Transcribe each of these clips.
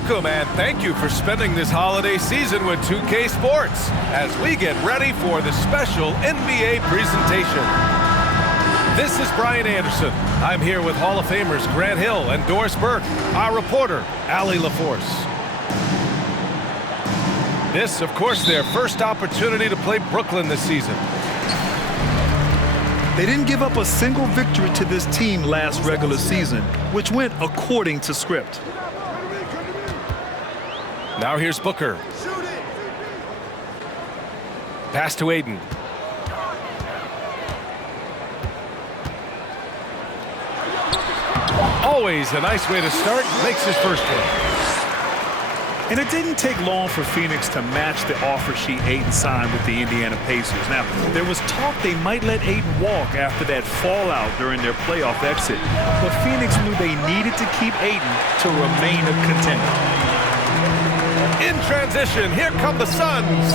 Welcome and thank you for spending this holiday season with 2K Sports as we get ready for the special NBA presentation. This is Brian Anderson. I'm here with Hall of Famers Grant Hill and Doris Burke, our reporter, Allie LaForce. This, of course, their first opportunity to play Brooklyn this season. They didn't give up a single victory to this team last regular season, which went according to script. Now here's Booker. Pass to Aiden. Always a nice way to start. Makes his first one. And it didn't take long for Phoenix to match the offer sheet Aiden signed with the Indiana Pacers. Now, there was talk they might let Aiden walk after that fallout during their playoff exit. But Phoenix knew they needed to keep Aiden to remain a contender. In transition, here come the Suns.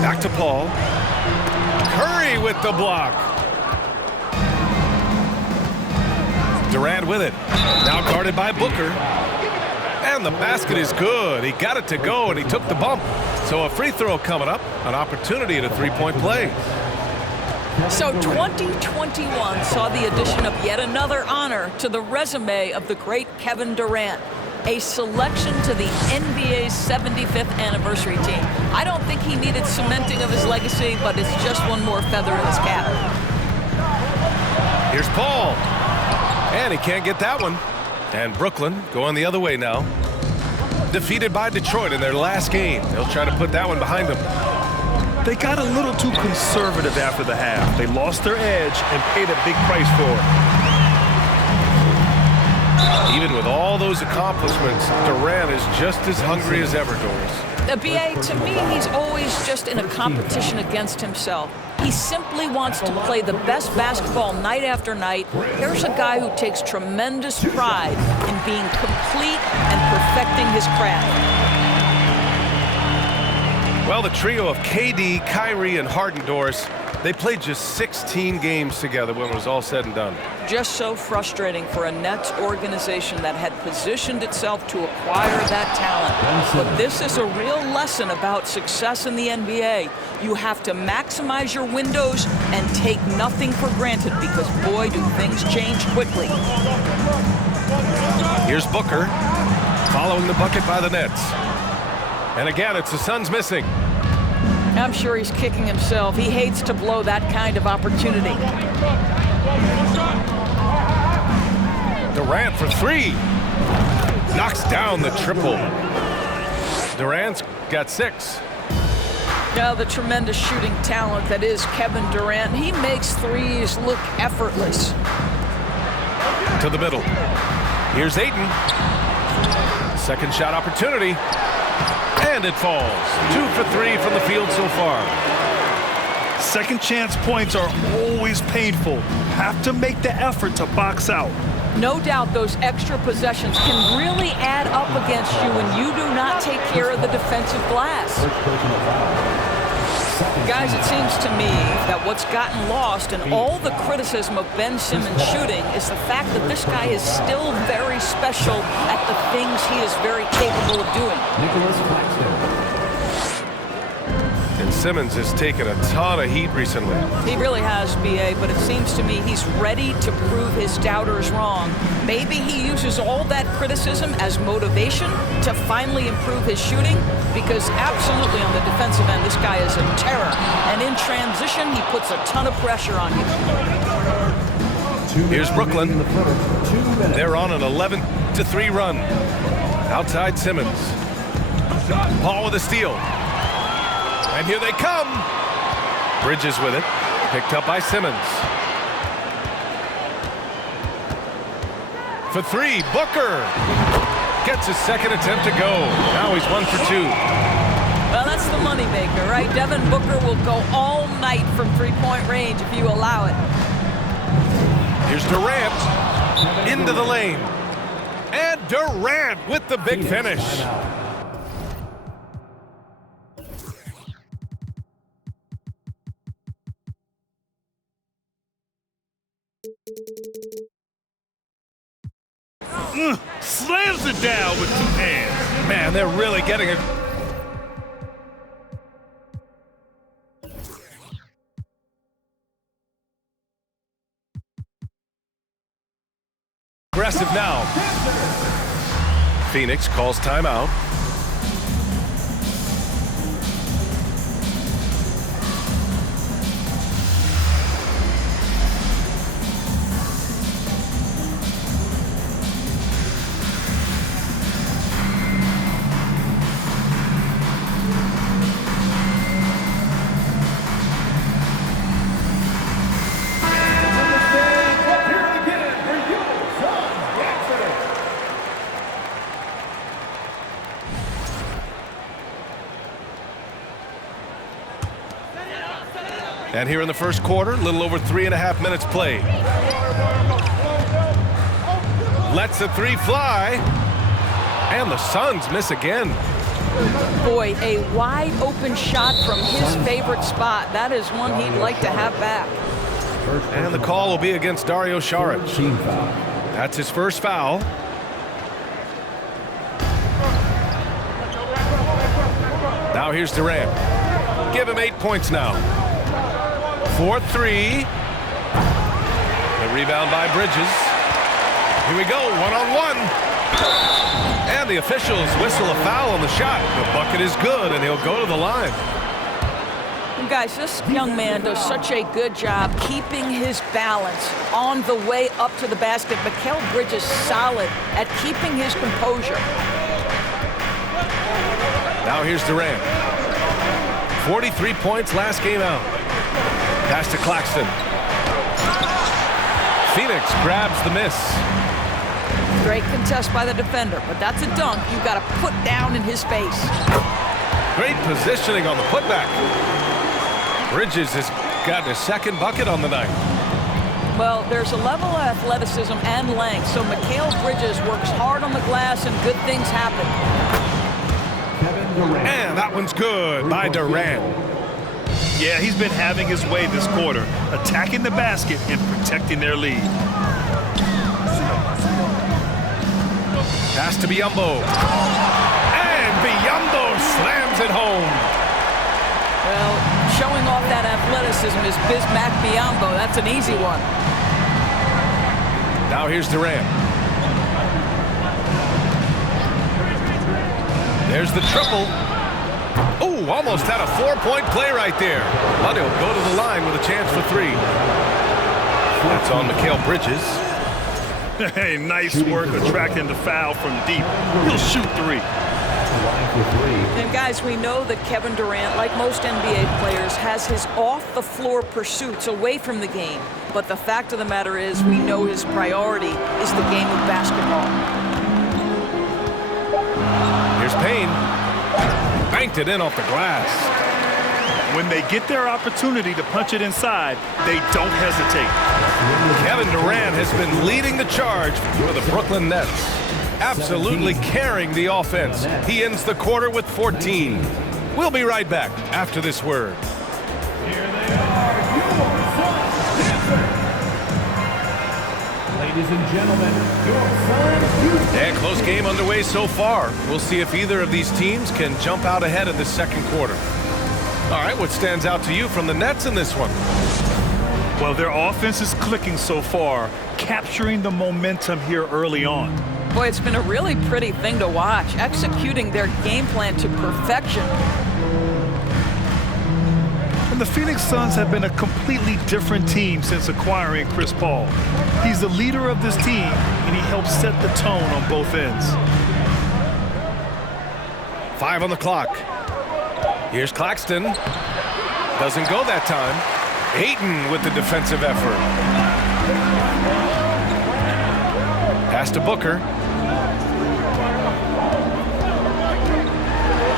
Back to Paul. Curry with the block. Durant with it. Now guarded by Booker. And the basket is good. He got it to go, and he took the bump. So a free throw coming up, an opportunity at a three-point play. So 2021 saw the addition of yet another honor to the resume of the great Kevin Durant, a selection to the NBA's 75th anniversary team. I don't think he needed cementing of his legacy, but it's just one more feather in his cap. Here's Paul. And he can't get that one. And Brooklyn going the other way now. Defeated by Detroit in their last game. They'll try to put that one behind them. They got a little too conservative after the half. They lost their edge and paid a big price for it. Even with all those accomplishments, Durant is just as hungry as ever, Doris. BA, to me, he's always just in a competition against himself. He simply wants to play the best basketball night after night. Here's a guy who takes tremendous pride in being complete and perfecting his craft. Well, the trio of KD, Kyrie, and Harden, Doris, they played just 16 games together when it was all said and done. Just so frustrating for a Nets organization that had positioned itself to acquire that talent. But this is a real lesson about success in the NBA. You have to maximize your windows and take nothing for granted because, boy, do things change quickly. Here's Booker, following the bucket by the Nets. And again, it's the Suns missing. I'm sure he's kicking himself. He hates to blow that kind of opportunity. Durant for three. Knocks down the triple. Durant's got 6. Now the tremendous shooting talent that is Kevin Durant. He makes threes look effortless. To the middle. Here's Aiden. Second shot opportunity. And it falls. 2 for 3 from the field so far. Second chance points are always painful. Have to make the effort to box out. No doubt those extra possessions can really add up against you when you do not take care of the defensive glass. Guys, it seems to me that what's gotten lost in all the criticism of Ben Simmons shooting is the fact that this guy is still very special at the things he is very capable of doing. And Simmons has taken a ton of heat recently. He really has, BA, but it seems to me he's ready to prove his doubters wrong. Maybe he uses all that criticism as motivation to finally improve his shooting, because absolutely on the defensive end, this guy is a terror. And in transition, he puts a ton of pressure on you. Here's Brooklyn. They're on an 11-3 run. Outside Simmons. Paul with a steal. And here they come. Bridges with it. Picked up by Simmons. For 3, Booker. Gets his second attempt to go. Now he's 1 for 2. Well, that's the moneymaker, right? Devin Booker will go all night from three-point range if you allow it. Here's Durant. Into the lane. And Durant with the big finish. Slams it down ball with 2 hands. Man, they're really getting it. Aggressive now. Phoenix calls timeout. And here in the first quarter, a little over 3.5 minutes played. Lets the 3 fly. And the Suns miss again. Boy, a wide open shot from his favorite spot. That is one he'd like to have back. And the call will be against Dario Saric. That's his first foul. Now here's Durant. Give him 8 points now. 4-3. The rebound by Bridges. Here we go, one-on-one. And the officials whistle a foul on the shot. The bucket is good, and he'll go to the line. And guys, this young man does such a good job keeping his balance on the way up to the basket. Mikal Bridges solid at keeping his composure. Now here's Durant. 43 points last game out. Pass to Claxton. Phoenix grabs the miss. Great contest by the defender, but that's a dunk you've got to put down in his face. Great positioning on the putback. Bridges has got his second bucket on the night. Well, there's a level of athleticism and length, so Mikal Bridges works hard on the glass and good things happen. And that one's good by Durant. Yeah, he's been having his way this quarter, attacking the basket and protecting their lead. Pass to Biyombo. And Biyombo slams it home. Well, showing off that athleticism is Bismack Biyombo. That's an easy one. Now here's Durant. There's the triple. Oh, almost had a 4-point play right there. But he'll go to the line with a chance for 3. That's on Mikal Bridges. Hey, nice work attracting the foul from deep. He'll shoot 3. And guys, we know that Kevin Durant, like most NBA players, has his off-the-floor pursuits away from the game. But the fact of the matter is, we know his priority is the game of basketball. Here's Payne. Banked it in off the glass. When they get their opportunity to punch it inside, they don't hesitate. Kevin Durant has been leading the charge for the Brooklyn Nets. Absolutely carrying the offense. He ends the quarter with 14. We'll be right back after this word. Here they are, your Suns dancers. Ladies and gentlemen, your Suns. And close game underway so far. We'll see if either of these teams can jump out ahead in the second quarter. All right, what stands out to you from the Nets in this one? Well, their offense is clicking so far, capturing the momentum here early on. Boy, it's been a really pretty thing to watch, executing their game plan to perfection. And the Phoenix Suns have been a completely different team since acquiring Chris Paul. He's the leader of this team, and he helps set the tone on both ends. 5 on the clock. Here's Claxton. Doesn't go that time. Ayton with the defensive effort. Pass to Booker.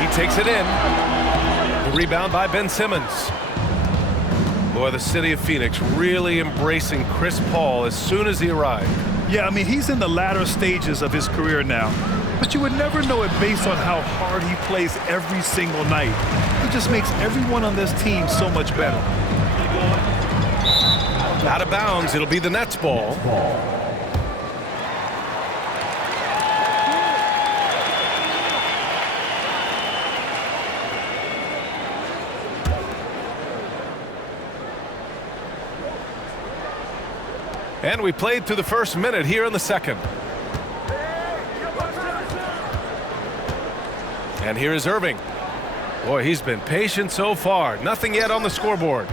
He takes it in. The rebound by Ben Simmons. Boy, the city of Phoenix really embracing Chris Paul as soon as he arrived. Yeah, I mean, he's in the latter stages of his career now. But you would never know it based on how hard he plays every single night. He just makes everyone on this team so much better. Out of bounds, it'll be the Nets ball. And we played through the first minute here in the second. And here is Irving. Boy, he's been patient so far. Nothing yet on the scoreboard.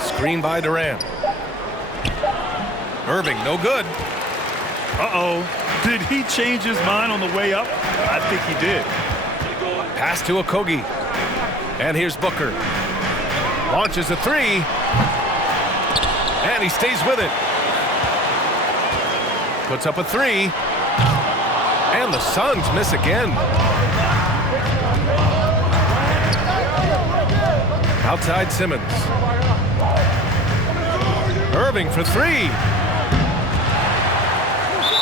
Screen by Durant. Irving, no good. Uh-oh. Did he change his mind on the way up? I think he did. Pass to Okogie. And here's Booker. Launches a three. And he stays with it. Puts up a three. And the Suns miss again. Outside Simmons. Irving for three.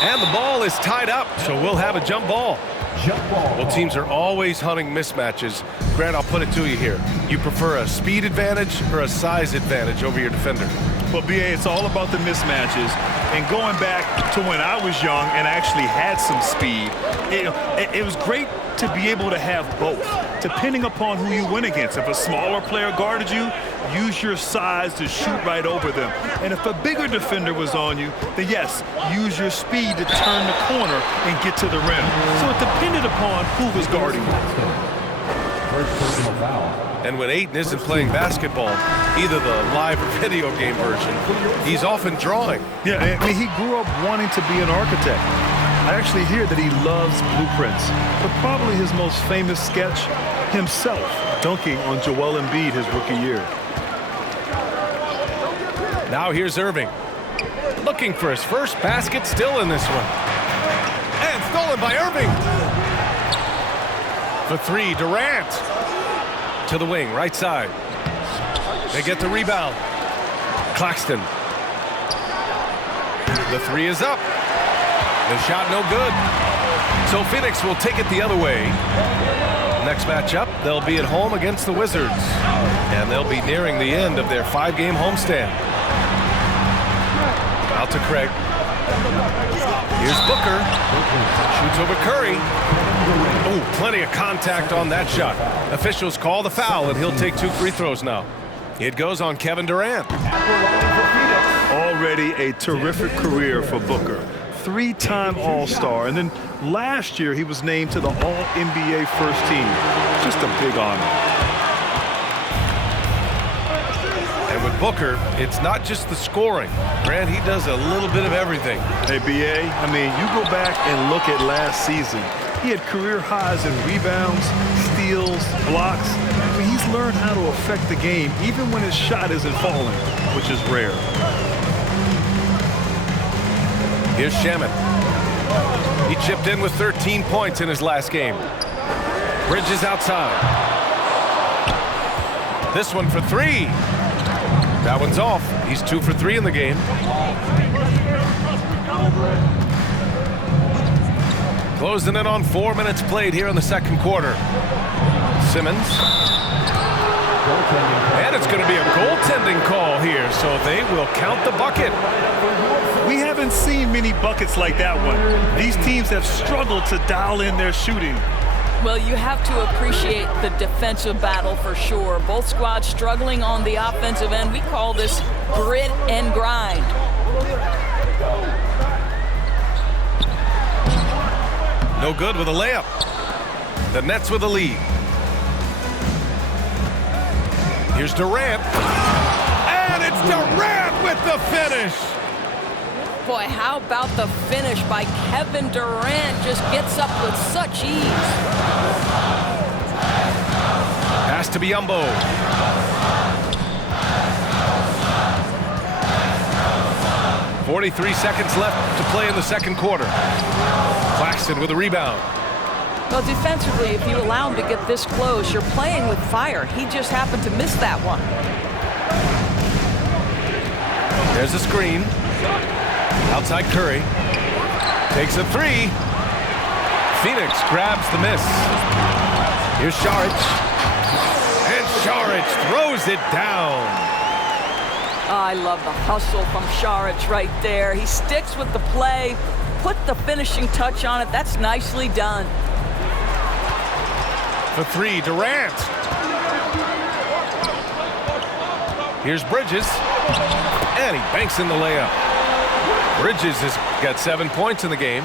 And the ball is tied up, so we'll have a jump ball. Well, teams are always hunting mismatches. Grant, I'll put it to you here. You prefer a speed advantage or a size advantage over your defender? Well, BA, it's all about the mismatches. And going back to when I was young and actually had some speed, it was great to be able to have both, depending upon who you went against. If a smaller player guarded you, use your size to shoot right over them. And if a bigger defender was on you, then yes, use your speed to turn the corner and get to the rim. So it depended upon who was guarding you. And when Ayton isn't playing basketball, either the live or video game version, he's often drawing. Yeah, I mean, he grew up wanting to be an architect. I actually hear that he loves blueprints, but probably his most famous sketch, himself dunking on Joel Embiid his rookie year. Now here's Irving. Looking for his first basket, still in this one. And stolen by Irving. For three, Durant. To the wing, right side. They get the rebound. Claxton. The three is up. The shot no good. So Phoenix will take it the other way. Next matchup, they'll be at home against the Wizards. And they'll be nearing the end of their 5-game homestand. Out to Craig. Here's Booker. Shoots over Curry. Oh, plenty of contact on that shot. Officials call the foul, and he'll take 2 free throws now. It goes on Kevin Durant. Already a terrific career for Booker. 3-time All-Star, and then last year he was named to the All-NBA first team. Just a big honor. And with Booker, it's not just the scoring. Grant, he does a little bit of everything. Hey, BA, I mean, you go back and look at last season. He had career highs in rebounds, steals, blocks. I mean, he's learned how to affect the game even when his shot isn't falling, which is rare. Here's Shaman. He chipped in with 13 points in his last game. Bridges outside. This one for three. That one's off. He's 2 for 3 in the game. Closing in on 4 minutes played here in the second quarter. Simmons. And it's going to be a goaltending call here, so they will count the bucket. We haven't seen many buckets like that one. These teams have struggled to dial in their shooting. Well, you have to appreciate the defensive battle for sure. Both squads struggling on the offensive end. We call this grit and grind. No good with a layup. The Nets with a lead. Here's Durant. And it's Durant with the finish. Boy, how about the finish by Kevin Durant? Just gets up with such ease. Pass to Biyombo. .43 seconds left to play in the second quarter. Claxton with a rebound. Well, defensively, if you allow him to get this close, you're playing with fire. He just happened to miss that one. There's a screen. Outside Curry. Takes a three. Phoenix grabs the miss. Here's Šarić. And Šarić throws it down. I love the hustle from Šarić right there. He sticks with the play, put the finishing touch on it. That's nicely done. For three, Durant. Here's Bridges. And he banks in the layup. Bridges has got 7 points in the game.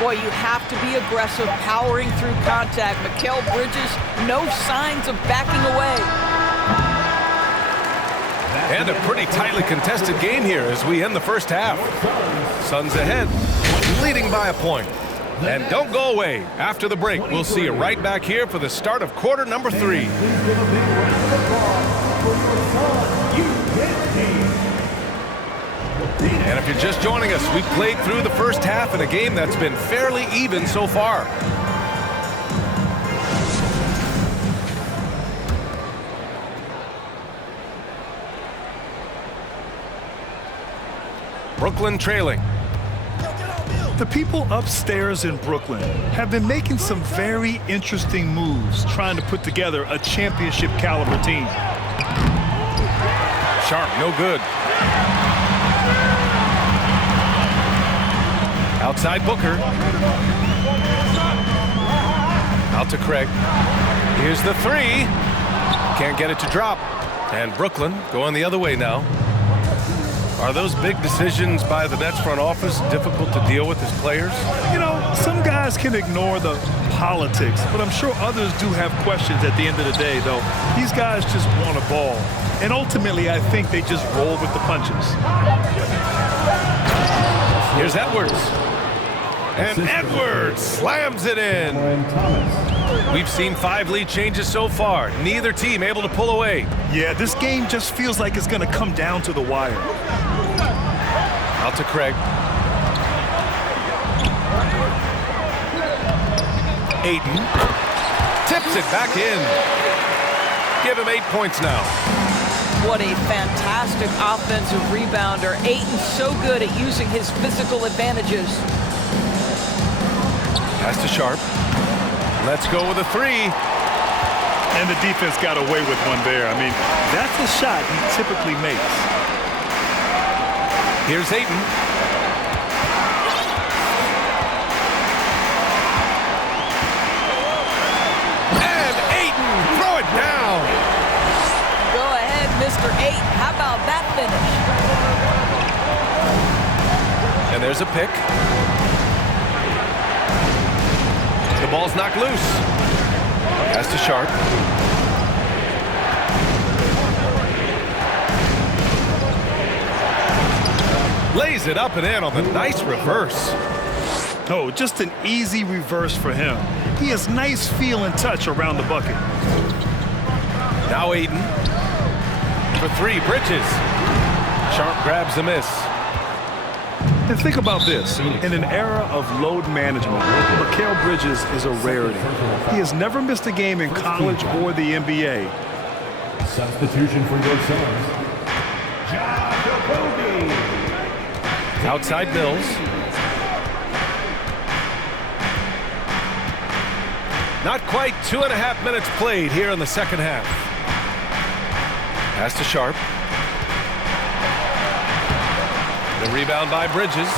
Boy, you have to be aggressive, powering through contact. Mikal Bridges, no signs of backing away. And a pretty tightly contested game here as we end the first half. Suns ahead, leading by a point. And don't go away. After the break, we'll see you right back here for the start of quarter number 3. And if you're just joining us, we've played through the first half in a game that's been fairly even so far. Brooklyn trailing. The people upstairs in Brooklyn have been making some very interesting moves trying to put together a championship caliber team. Sharp, no good. Outside Booker. Out to Craig. Here's the three. Can't get it to drop. And Brooklyn going the other way now. Are those big decisions by the Nets front office difficult to deal with as players? You know, some guys can ignore the politics, but I'm sure others do have questions at the end of the day, though. These guys just want a ball. And ultimately, I think they just roll with the punches. Here's Edwards. And Edwards slams it in. We've seen 5 lead changes so far. Neither team able to pull away. Yeah, this game just feels like it's going to come down to the wire. Out to Craig. Ayton tips it back in. Give him 8 points now. What a fantastic offensive rebounder. Ayton's so good at using his physical advantages. Pass to Sharp. Let's go with a three. And the defense got away with one there. I mean, that's a shot he typically makes. Here's Ayton. And Ayton, throw it down. Go ahead, Mr. Ayton. How about that finish? And there's a pick. The ball's knocked loose. Pass to Sharp. Lays it up and in on the nice reverse. Oh, just an easy reverse for him. He has nice feel and touch around the bucket. Now Ayton. For three, Bridges. Sharp grabs the miss. And think about this. In an era of load management, Mikal Bridges is a rarity. He has never missed a game in college or the NBA. Substitution for your Suns. Outside Mills. Not quite 2.5 minutes played here in the second half. Pass to Sharp. The rebound by Bridges.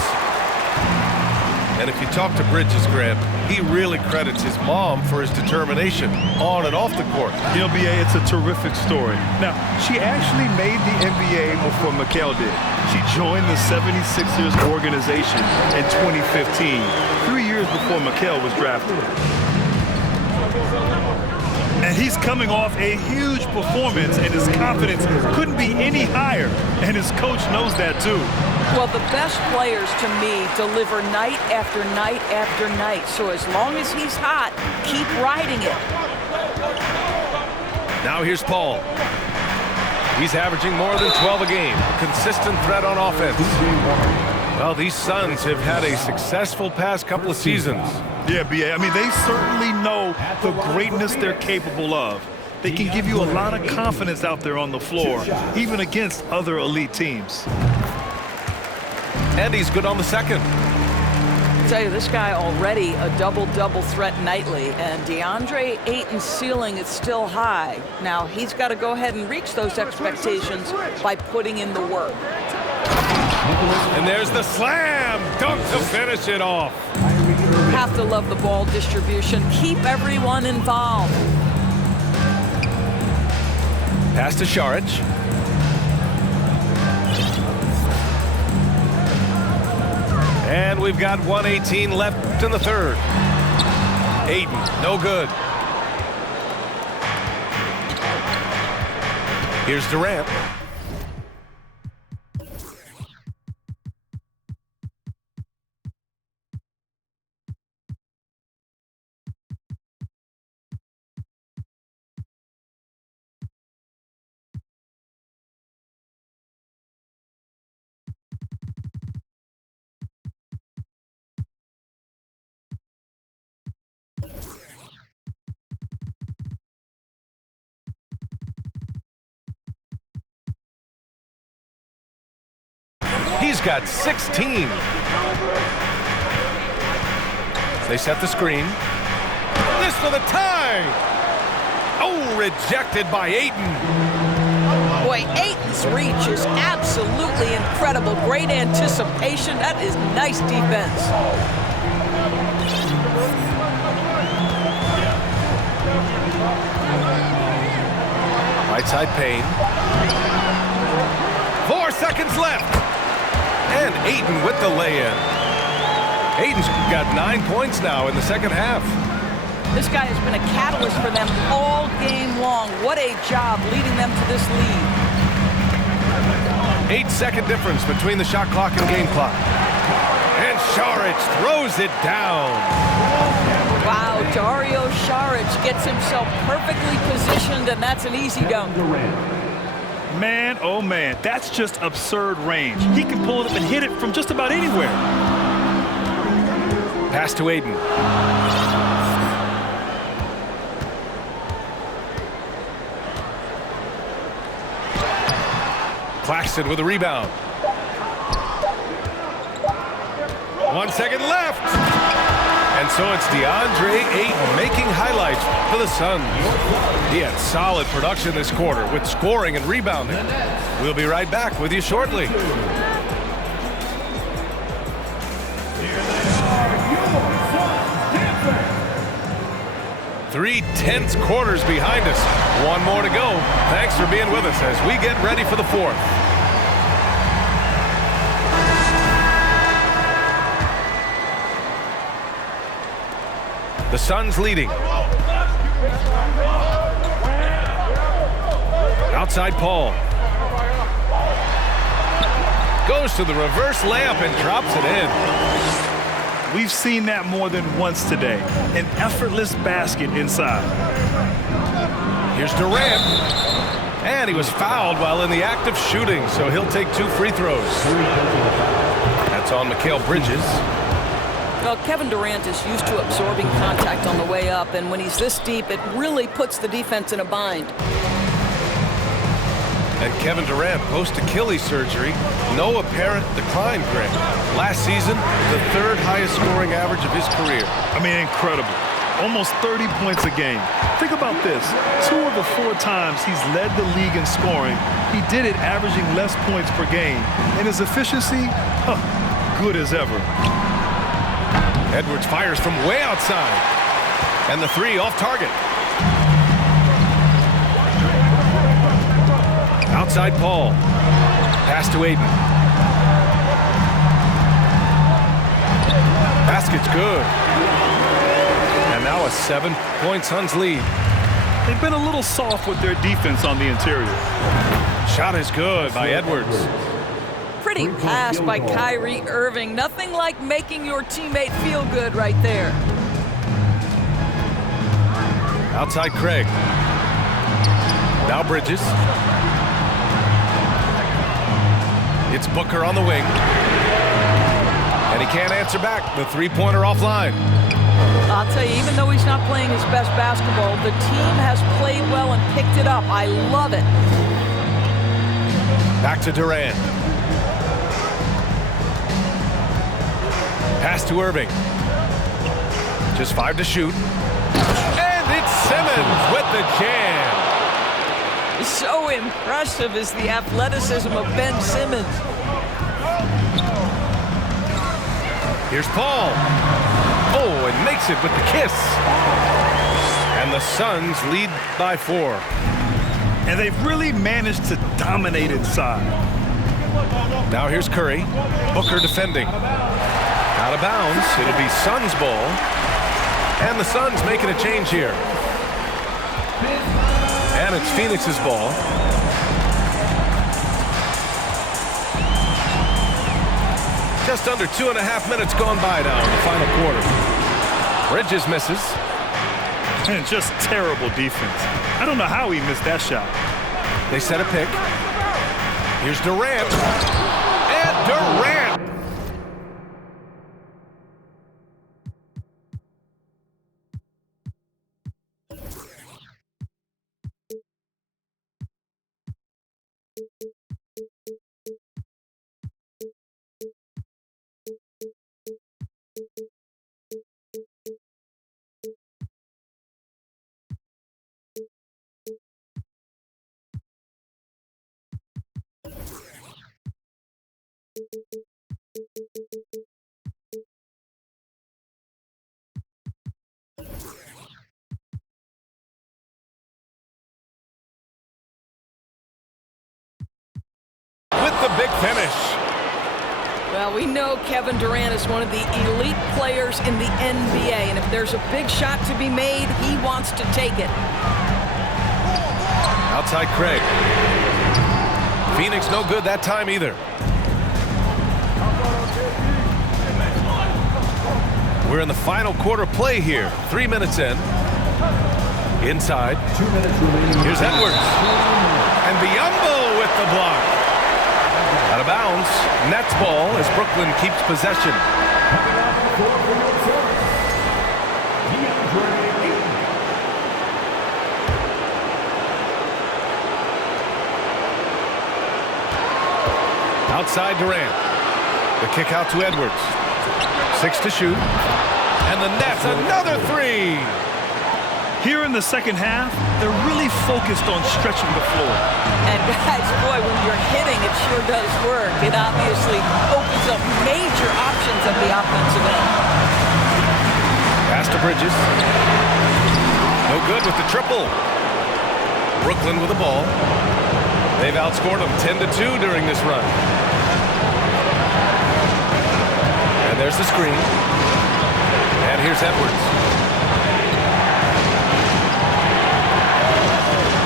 And if you talk to Bridges, Grant, he really credits his mom for his determination on and off the court. You know, BA, it's a terrific story. Now, she actually made the NBA before Mikal did. She joined the 76ers organization in 2015, 3 years before Mikal was drafted. And he's coming off a huge performance, and his confidence couldn't be any higher. And his coach knows that, too. Well, the best players, to me, deliver night after night after night. So as long as he's hot, keep riding it. Now here's Paul. He's averaging more than 12 a game. A consistent threat on offense. Well, these Suns have had a successful past couple of seasons. Yeah, BA. I mean, they certainly know the greatness they're capable of. They can give you a lot of confidence out there on the floor, even against other elite teams. And he's good on the second. I tell you, this guy already a double-double threat nightly, and DeAndre Ayton's ceiling is still high. Now, he's got to go ahead and reach those expectations by putting in the work. And there's the slam dunk to finish it off. have to love the ball distribution. Keep everyone involved. Pass to Šarić. And we've got 1:18 left in the third. Ayton, no good. Here's Durant. He's got 16. They set the screen. This for the tie. Oh, rejected by Ayton. Boy, Ayton's reach is absolutely incredible. Great anticipation. That is nice defense. Right side Payne. 4 seconds left. And Ayton with the lay-in. Ayton's got 9 points now in the second half. This guy has been a catalyst for them all game long. What a job leading them to this lead. 8-second difference between the shot clock and game clock. And Šarić throws it down. Wow, Dario Šarić gets himself perfectly positioned, and that's an easy dunk. Man, oh man, that's just absurd range. He can pull it up and hit it from just about anywhere. Pass to Ayton. Claxton with a rebound. 1 second left. And so it's DeAndre Ayton making highlights for the Suns. He had solid production this quarter with scoring and rebounding. We'll be right back with you shortly. Here they are, your Suns. 3 tense quarters behind us. One more to go. Thanks for being with us as we get ready for the fourth. The Suns leading. Outside Paul. Goes to the reverse layup and drops it in. We've seen that more than once today. An effortless basket inside. Here's Durant. And he was fouled while in the act of shooting, so he'll take 2 free throws. That's on Mikal Bridges. Well, Kevin Durant is used to absorbing contact on the way up, and when he's this deep, it really puts the defense in a bind. And Kevin Durant, post-Achilles surgery, no apparent decline, Greg. Last season, the 3rd highest scoring average of his career. I mean, incredible. Almost 30 points a game. Think about this. 2 of the 4 times he's led the league in scoring, he did it averaging less points per game. And his efficiency, good as ever. Edwards fires from way outside. And the 3 off target. Outside Paul. Pass to Ayton. Basket's good. And now a 7-point Suns lead. They've been a little soft with their defense on the interior. Shot is good by Edwards. Pretty pass by Kyrie Irving. Nothing like making your teammate feel good right there. Outside Craig. Now Bridges. It's Booker on the wing. And he can't answer back. The 3-pointer offline. I'll tell you, even though he's not playing his best basketball, the team has played well and picked it up. I love it. Back to Durant. Pass to Irving. Just 5 to shoot. And it's Simmons with the jam. So impressive is the athleticism of Ben Simmons. Here's Paul. Oh, and makes it with the kiss. And the Suns lead by 4. And they've really managed to dominate inside. Now here's Curry. Booker defending. Out of bounds. It'll be Suns ball. And the Suns making a change here. And it's Phoenix's ball. Just under 2.5 minutes gone by now in the final quarter. Bridges misses. And just terrible defense. I don't know how he missed that shot. They set a pick. Here's Durant. And Durant. With the big finish. Well, we know Kevin Durant is one of the elite players in the NBA, and if there's a big shot to be made, he wants to take it. Outside Craig. Phoenix no good that time either. We're in the final quarter play here. 3 minutes in. Inside. 2 minutes remaining. Here's Edwards. And Biyombo with the block. Out of bounds. Nets ball as Brooklyn keeps possession. Outside Durant. The kick out to Edwards. 6 to shoot. And the Nets, another 3. Here in the second half, they're really focused on stretching the floor. And guys, boy, when you're hitting, it sure does work. It obviously opens up major options at the offensive end. Pass to Bridges. No good with the triple. Brooklyn with the ball. They've outscored them 10-2 during this run. And there's the screen. And here's Edwards.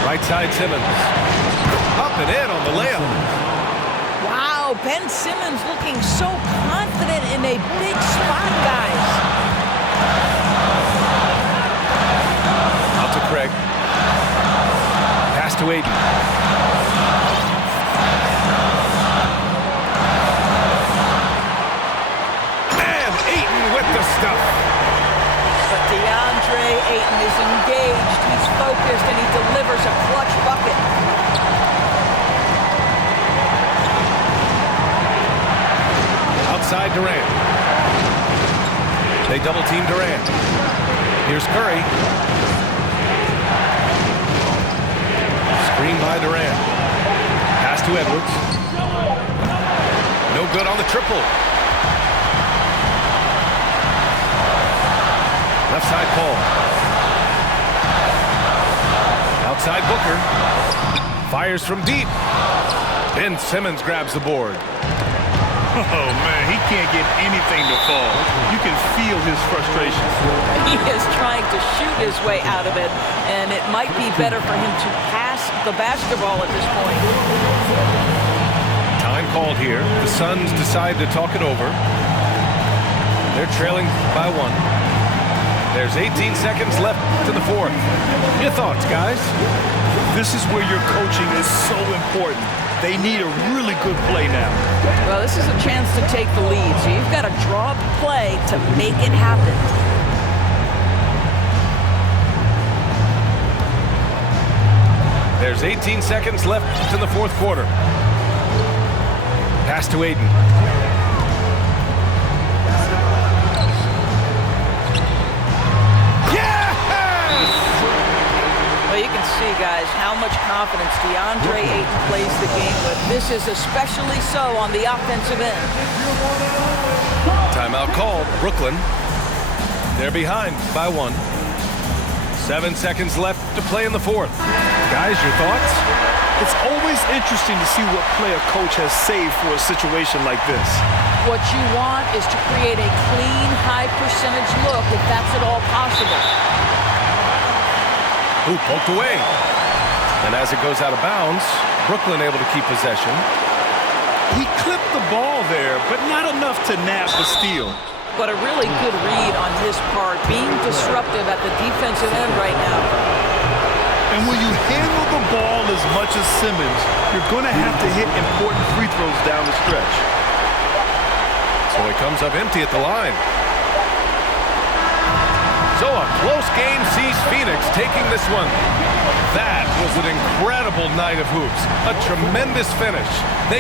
Right side Simmons. Up and in on the layup. Wow, Ben Simmons looking so confident in a big spot, guys. Out to Craig. Pass to Ayton. And Ayton with the stuff. But DeAndre Ayton is engaged, he's focused, and he delivers a clutch bucket. Outside Durant. They double team Durant. Here's Curry. Screen by Durant. Pass to Edwards. No good on the triple. Left side Paul. Outside Booker. Fires from deep. Ben Simmons grabs the board. Oh, man, he can't get anything to fall. You can feel his frustration. He is trying to shoot his way out of it, and it might be better for him to pass the basketball at this point. Time called here. The Suns decide to talk it over. They're trailing by 1. There's 18 seconds left to the fourth. Your thoughts, guys? This is where your coaching is so important. They need a really good play now. Well, this is a chance to take the lead, so you've got to draw up a play to make it happen. There's 18 seconds left in the fourth quarter. Pass to Ayton. Well, you can see, guys, how much confidence DeAndre Ayton plays the game with. This is especially so on the offensive end. Timeout called. Brooklyn. They're behind by 1. 7 seconds left to play in the fourth. Guys, your thoughts? It's always interesting to see what play a coach has saved for a situation like this. What you want is to create a clean, high-percentage look if that's at all possible. Ooh, poked away. And as it goes out of bounds, Brooklyn able to keep possession. He clipped the ball there, but not enough to nab the steal. But a really good read on his part, being disruptive at the defensive end right now. And when you handle the ball as much as Simmons, you're going to have to hit important free throws down the stretch. So he comes up empty at the line. So a close game sees Phoenix taking this one. That was an incredible night of hoops. A tremendous finish. They